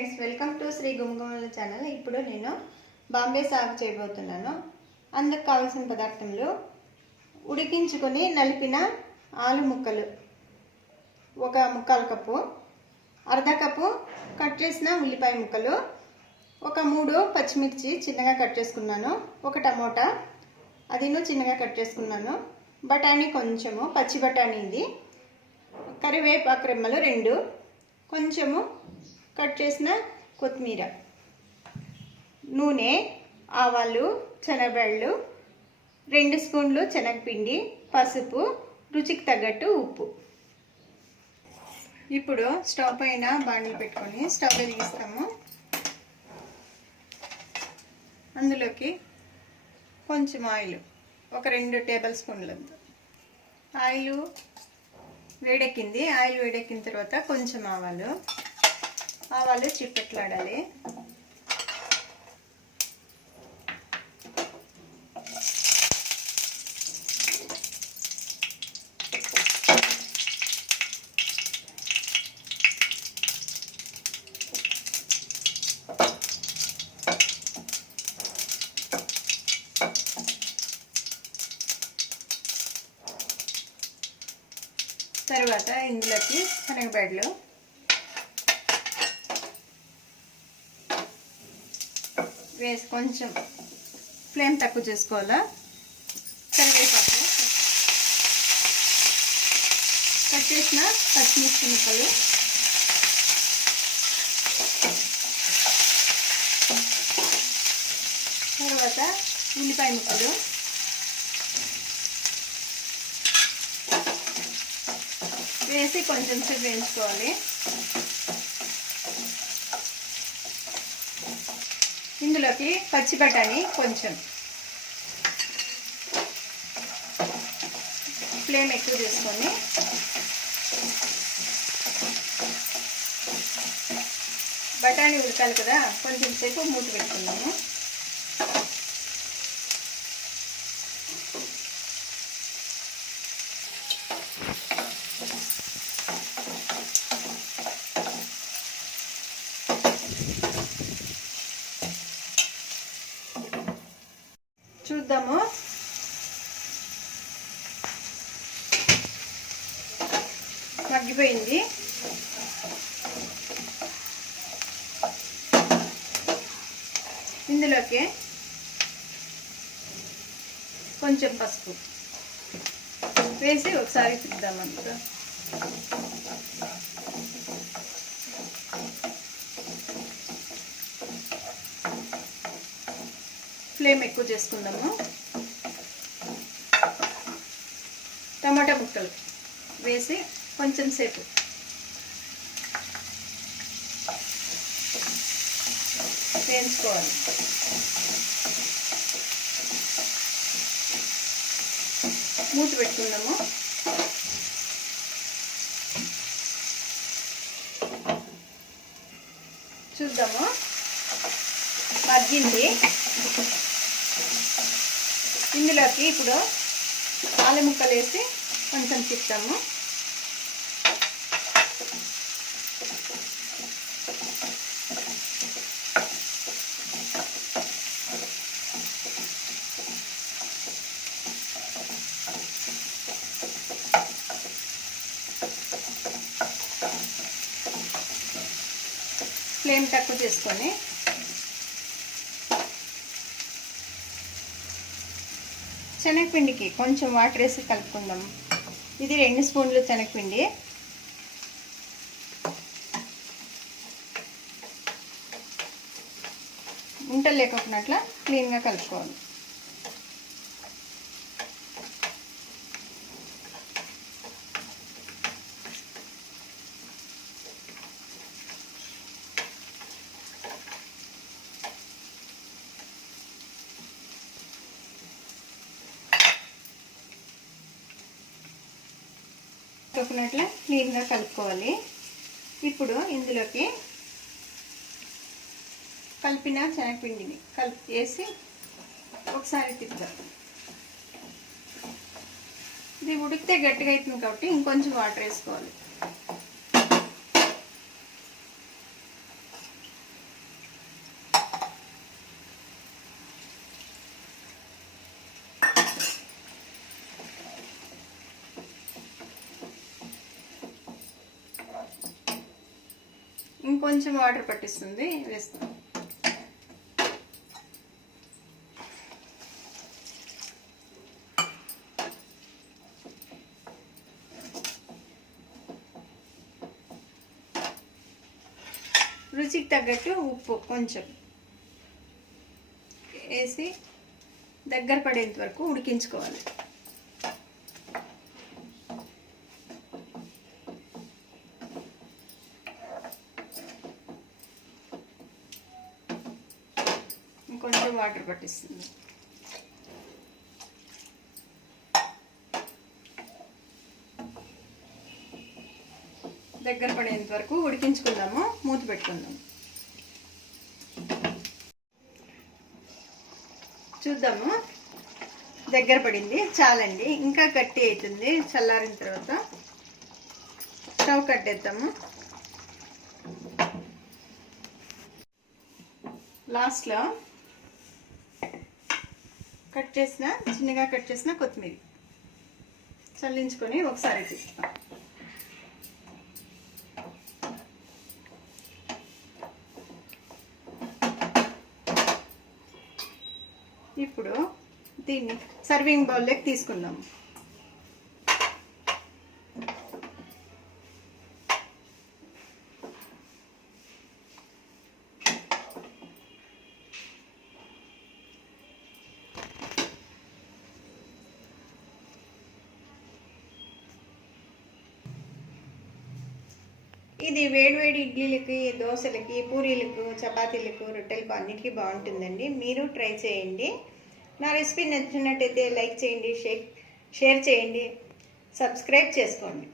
Friends, welcome to Shri Gumagumala channel. ఇప్పుడు నేను బాంబే సాగు చేయబోతున్నాను. అందుకు కావాల్సిన పదార్థములు: ఉడికించుకొని నలిపిన ఆలు ముక్కలు 1/4 కప్పు, అర్ధ కప్పు కట్ చేసిన ఉల్లిపాయ ముక్కలు, 3 పచ్చిమిర్చి చిన్నగా కట్ చేసుకున్నాను, 1 టమోటా అదిను చిన్నగా కట్ చేసుకున్నాను, బఠానీ కొంచెము, పచ్చి బఠానీ ఇది, కరివేపాకు రెమ్మలు 2, కొంచెము కట్ చేసిన కొత్తిమీర, నూనె, ఆవాలు, శనగబెళ్ళు, 2 స్పూన్లు శనగపిండి, పసుపు, రుచికి తగ్గట్టు ఉప్పు. ఇప్పుడు స్టవ్ పైన బాండిల్ పెట్టుకొని స్టవ్ వెలిగిస్తాము. అందులోకి కొంచెం ఆయిల్, 2 టేబుల్ స్పూన్లు ఆయిల్ వేడెక్కింది. ఆయిల్ వేడెక్కిన తర్వాత కొంచెం ఆవాలు చిప్పెట్లాడాలి. తర్వాత ఇందులోకి శనగబెడ్లు వేసి కొంచెం ఫ్లేమ్ తక్కువ చేసుకోవాలా. కరివేపాకు, కట్ చేసిన పచ్చిమిర్చి ముక్కలు, తర్వాత ఉల్లిపాయ ముక్కలు, వేసి కొంచెం సేపు వేయించుకోవాలి. ఇందులోకి పచ్చి బఠానీ కొంచెం, ఫ్లేమ్ ఎక్కువ చేసుకొని బఠానీ ఉడకాలి కదా, కొంచెం సేపు మూత పెట్టుకున్నాము. చూద్దాము. మగ్గిపోయింది. ఇందులోకి కొంచెం పసుపు వేసి ఒకసారి తిప్పుదామంతా. ఫ్లేమ్ ఎక్కువ చేసుకుందాము. టమాటా ముక్కలు వేసి కొంచెం సేపు వేయించుకోవాలి. మూత పెట్టుకుందాము. చూద్దాము, మగ్గింది. ఇందులోకి ఇప్పుడు ఆలు ముక్కలు వేసి కొంచెం తిప్పుతాము. ఫ్లేమ్ తక్కువ చేసుకొని శనగపిండికి కొంచెం వాటర్ వేసి కలుపుకుందాం. ఇది 2 స్పూన్లు శనగపిండి, ఉంటలు లేకపోయినట్ల క్లీన్గా కలుపుకోవాలి. కోకోనట్లా క్లీన్గా కలుపుకోవాలి. ఇప్పుడు ఇందులోకి కలిపిన శనగపిండిని వేసి ఒకసారి తిప్పుదాం. ఇది ఉడికితే గట్టిగా అవుతుంది కాబట్టి ఇంకొంచెం వాటర్ వేసుకోవాలి. ఇంకొంచెం వాటర్ పట్టిస్తుంది, వేస్తాం. రుచికి తగ్గట్టు ఉప్పు కొంచెం వేసి దగ్గర పడేంత వరకు ఉడికించుకోవాలి. ఇంకొంచెం వాటర్ పట్టిస్తుంది. దగ్గర పడేంత వరకు ఉడికించుకుందాము, మూత పెట్టుకుందాం. చూద్దాము, దగ్గర పడింది, చాలండి. ఇంకా గట్టి అవుతుంది. చల్లారిన తర్వాత స్టవ్ కట్టేద్దాము. లాస్ట్లో చిన్నగా కట్ చేసిన కొత్తిమీర చల్లించుకొని ఒకసారి తిప్పుతాం. ఇప్పుడు దీన్ని సర్వింగ్ బౌల్లోకి తీసుకుందాం. ఇది వేడివేడి ఇడ్లీలకి, దోశలకి, పూరీలకు, చపాతీలకు, రొట్టెలకు అన్నిటికీ బాగుంటుందండి. మీరు ట్రై చేయండి. నా రెసిపీ నచ్చినట్టయితే లైక్ చేయండి, షేర్ చేయండి, సబ్స్క్రైబ్ చేసుకోండి.